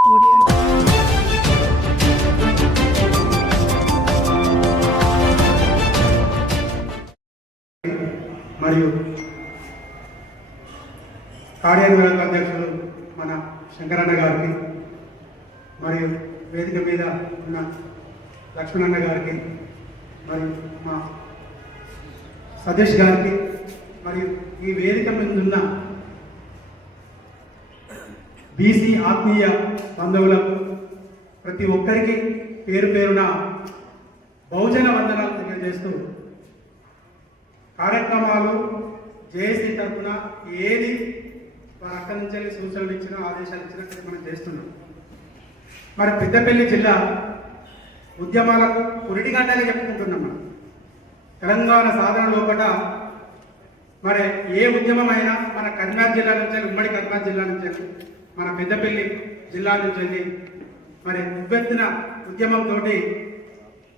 మరియు కార్యనిర్వాహక అధ్యక్షులు మన శంకరన్న గారికి, మరియు వేదిక మీద ఉన్న లక్ష్మణన్న గారికి, మరియు మా సతీష్ గారికి, మరియు ఈ వేదిక మీద ఉన్న బీసీ ఆత్మీయ బంధువులకు ప్రతి ఒక్కరికి పేరు పేరున బహుజన వందనాలు తెలియజేస్తూ, కార్యక్రమాలు జేఏసీ తరఫున ఏది వారు అక్కడి నుంచి వెళ్ళి సూచనలు ఇచ్చినా ఆదేశాలు ఇచ్చినట్టు మనం చేస్తున్నాం. మరి పెద్దపల్లి జిల్లా ఉద్యమాలకు పురిటిగడ్డగా చెప్పుకుంటున్నాం. మనం తెలంగాణ సాధన లోపల మరి ఏ ఉద్యమమైనా మన కరీంనగర్ జిల్లా నుంచి, ఉమ్మడి కరీంనగర్ జిల్లా నుంచి, మన పెద్దపల్లి జిల్లా నుంచి మరి ఉవ్వెత్తిన ఉద్యమంతో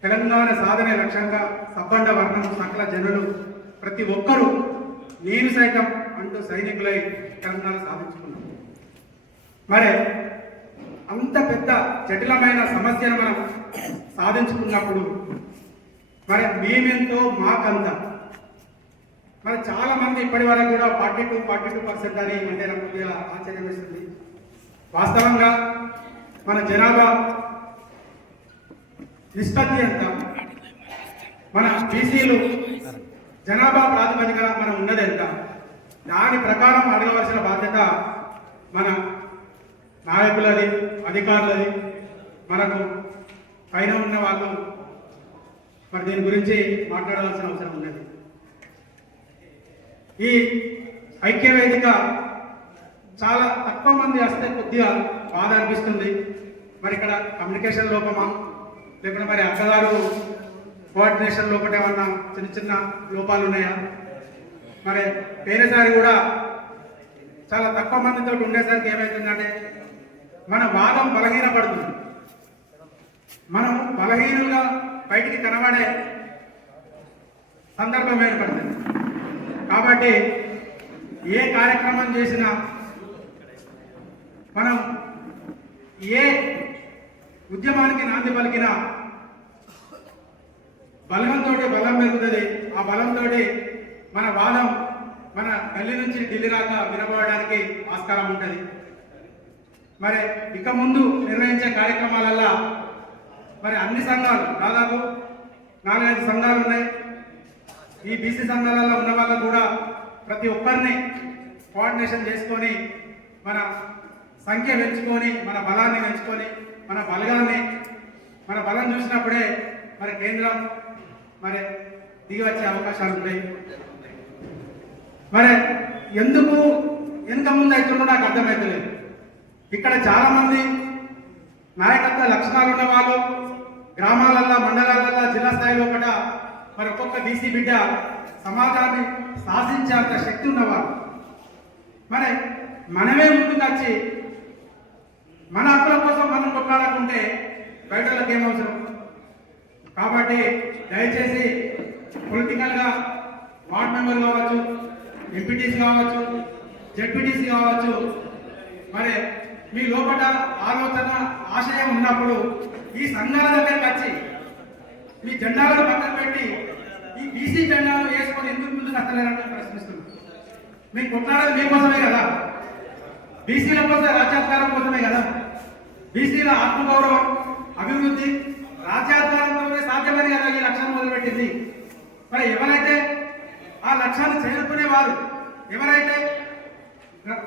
తెలంగాణ సాధన లక్ష్యంగా సబ్బండ వర్ణం సకల జనులు ప్రతి ఒక్కరూ నేను సైతం అంటూ సైనికులై తెలంగాణ సాధించుకున్నాం. మరి అంత పెద్ద జటిలమైన సమస్యను మనం సాధించుకున్నప్పుడు మరి మేమెంతో మాకంత, మరి చాలా మంది ఇప్పటి వరకు కూడా 42% అని అంటే నాకు కొద్దిగా ఆశ్చర్యం వేస్తుంది. వాస్తవంగా మన జనాభా నిష్పత్తి ఎంత, మన బీసీలు జనాభా ప్రాతిపదికన మనం ఉన్నది ఎంత, దాని ప్రకారం అడగవలసిన బాధ్యత మన నాయకులది, అధికారులది. మనకు పైన ఉన్న వాళ్ళు మరి దీని గురించి మాట్లాడవలసిన అవసరం ఉన్నది. ఈ ఐక్యవేదిక చాలా తక్కువ మంది వస్తే కొద్దిగా బాధ అనిపిస్తుంది. మరి ఇక్కడ కమ్యూనికేషన్ లోపమా, లేకుంటే మరి అక్కగారు కోఆర్డినేషన్ లోపల ఏమన్నా చిన్న చిన్న లోపాలు ఉన్నాయా? మరి పేరేసారి కూడా చాలా తక్కువ మందితో ఉండేసరికి ఏమవుతుందంటే మన వాదం బలహీనపడుతుంది. మనం బలహీనంగా బయటికి కనబడే సందర్భం ఏర్పడుతుంది. కాబట్టి ఏ కార్యక్రమం చేసినా మనం ఏ ఉద్యమానికి నాంది పలికినా బలంతో బలం పెరుగుతుంది. ఆ బలంతో మన వాదం మన గల్లీ నుంచి ఢిల్లీ దాకా వినబడడానికి ఆస్కారం ఉంటుంది. మరి ఇక ముందు నిర్వహించే కార్యక్రమాలల్లో మరి అన్ని సంఘాలు, దాదాపు 4-5 సంఘాలు ఉన్నాయి. ఈ బీసీ సంఘాలలో ఉన్న వాళ్ళు కూడా ప్రతి ఒక్కరిని కోఆర్డినేషన్ చేసుకొని మన సంఖ్య పెంచుకొని, మన బలాన్ని పెంచుకొని, మన బలగాన్ని, మన బలం చూసినప్పుడే మరి కేంద్రం మరి దిగి వచ్చే అవకాశాలు ఉన్నాయి. మరి ఎందుకు వెనుక ముందు అవుతుందో నాకు అర్థమవుతలేదు. ఇక్కడ చాలా మంది నాయకత్వ లక్షణాలు ఉన్న వాళ్ళు గ్రామాలల్లో, మండలాలల్లో, జిల్లా స్థాయిలో కూడా మరి ఒక్కొక్క బీసీ బిడ్డ సమాజాన్ని శాసించేంత శక్తి ఉన్నవాళ్ళు. మరి మనమే ముందుకు వచ్చి మన హక్కుల కోసం మనం కొట్లాడకుంటే బయటలకు ఏమవసరం? కాబట్టి దయచేసి పొలిటికల్గా వార్డ్ మెంబర్ కావచ్చు, ఎంపీటీసీ కావచ్చు, జెడ్పీటీసీ కావచ్చు, మరి మీ లోపల ఆలోచన ఆశయం ఉన్నప్పుడు ఈ సంఘాల దగ్గరకు వచ్చి మీ జెండాలను పక్కన పెట్టి ఈ బీసీ జెండాలు వేసుకొని ఎందుకు ముందుకు వస్తలేరని ప్రశ్నిస్తున్నాం. మీకు కొట్లాడేది మీకోసమే కదా, బీసీల కోసం, రాజ్యాధికారం కోసమే కదా. బీసీల ఆత్మగౌరవం, అభివృద్ధి రాజ్యాధికారంతోనే సాధ్యమని కదా ఈ లక్ష్యాన్ని మొదలుపెట్టింది. మరి ఎవరైతే ఆ లక్ష్యాన్ని చేరుకునేవారు, ఎవరైతే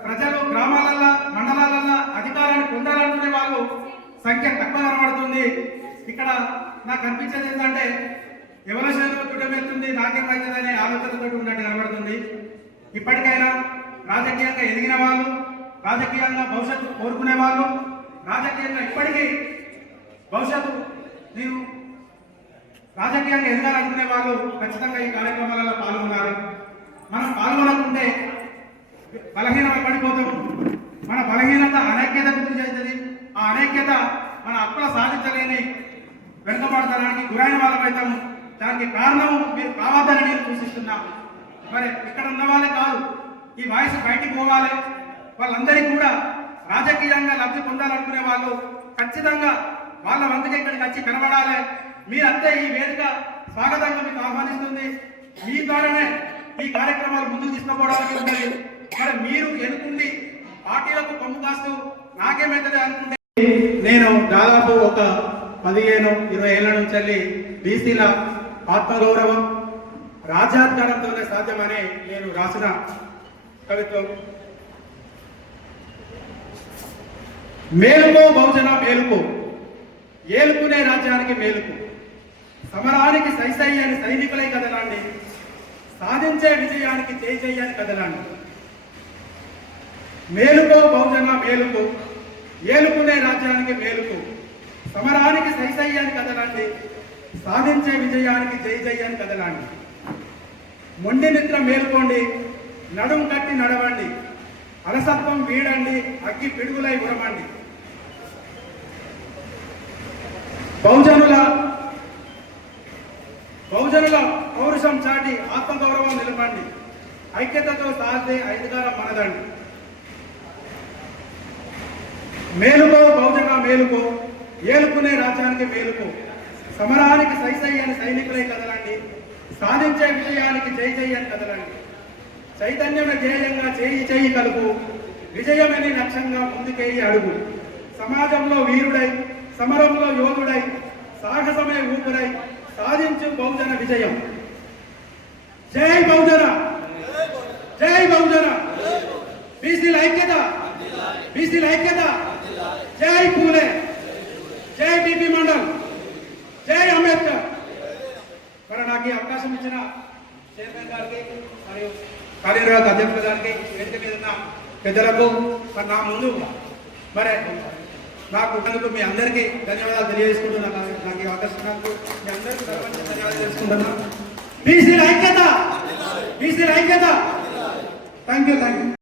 ప్రజలు గ్రామాలల్లో, మండలాలల్లో అధికారాన్ని పొందాలనుకునే వాళ్ళు సంఖ్య తక్కువ కనబడుతుంది. ఇక్కడ నాకు అనిపించేది ఏంటంటే ఎవరి శైలిలో చుట్టమెత్తుంది, నాకేమవుతుందనే ఆలోచనతో ఉన్నట్టు కనబడుతుంది. ఇప్పటికైనా రాజకీయంగా ఎదిగిన వాళ్ళు, రాజకీయంగా భవిష్యత్తు కోరుకునే వాళ్ళు, రాజకీయంగా ఇప్పటికీ భవిష్యత్తు నేను రాజకీయంగా ఎదగాలనుకునే వాళ్ళు ఖచ్చితంగా ఈ కార్యక్రమాలలో పాల్గొన్నారు. మనం పాల్గొనకుంటే బలహీనమై పడిపోతాం. మన బలహీనత అనైక్యత గురించి అవుతుంది. ఆ అనైక్యత మన హక్కుల సాధించలేని వెనుకబడతానికి గురైన వాళ్ళమైతాము. దానికి కారణం మీరు కావద్దని నేను సూచిస్తున్నా. మరి ఇక్కడ ఉన్న వాళ్ళే కాదు, ఈ వాయిస్ బయటికి పోవాలి. వాళ్ళందరికీ కూడా రాజకీయంగా లబ్ధి పొందాలనుకునే వాళ్ళు ఖచ్చితంగా వాళ్ళ వంతుకి ఇక్కడికి వచ్చి కనబడాలి. మీరంతే ఈ వేదిక స్వాగతంగా మీకు ఆహ్వానిస్తుంది. మీ ద్వారానే ఈ కార్యక్రమాలు ముందుకు తీసుకుపోవడానికి ఉంటుంది. మరి మీరు ఎన్నుకుండి పార్టీలకు కొమ్ము కాస్తూ నాకేమైతుంది అనుకుంటే నేను దాదాపు ఒక 15-20 ఏళ్ల నుంచి వెళ్ళి బీసీల ఆత్మగౌరవం రాజ్యాధికారంతోనే సాధ్యమని నేను రాసిన కవిత్వం. మేలుకో బహుజన మేలుకో, ఏలుకునే రాజ్యానికి మేలుకు, సమరానికి సైసై అని సైనికులై కదలాండి, సాధించే విజయానికి జై జై అని కదలాండి. మేలుకో బహుజన మేలుకు, ఏలుకునే రాజ్యానికి మేలుకు, సమరానికి సైసై అని కదలండి, సాధించే విజయానికి జై జై అని కదలండి. మొండి నిద్ర మేలుకోండి, నడుం కట్టి నడవండి, అలసత్వం వీడండి, అగ్గి పిడుగులై ఉరమండి. బహుజనుల పౌరుషం చాటి ఆత్మగౌరవం నిలపండి, ఐక్యతతో సాధితే అధికారం మనదండి. మేలుకో బహుజన మేలుకో, ఏలుకునే రాజ్యానికి మేలుకో, సమరానికి సైసై అని సైనికులై కదలండి, సాధించే విజయానికి జై జై అని కదలండి. చైతన్యమే ధ్యేయంగా చేయి చేయి కలుపు, విజయమని లక్ష్యంగా ముందుకేయి అడుగు. సమాజంలో వీరుడై, సమరంలో యోధుడై, సాహసమే ఊపురై, సాధించు బహుజన విజయం. జై బహుజన, జై బహుజన, బీసీల ఐక్యత, బీసీల ఐక్యత. జై పూలే, జై బీపీ మండల్, జై అంబేద్కర్. మరి నాకు ఈ అవకాశం ఇచ్చిన చైర్మన్ గారికి మరియు కార్యనిర్వాహక అధ్యక్షుల గారికి, వేదిక మీద ఉన్న పెద్దలకు, మరి నా ముందు మరి నాకు మీ అందరికీ ధన్యవాదాలు తెలియజేసుకుంటున్నాను. నాకు ఈ అవకాశం మీ అందరికీ ధన్యవాదాలు తెలుసుకుంటున్నాను. బీసీల ఐక్యత, బీసీల ఐక్యత. Thank you.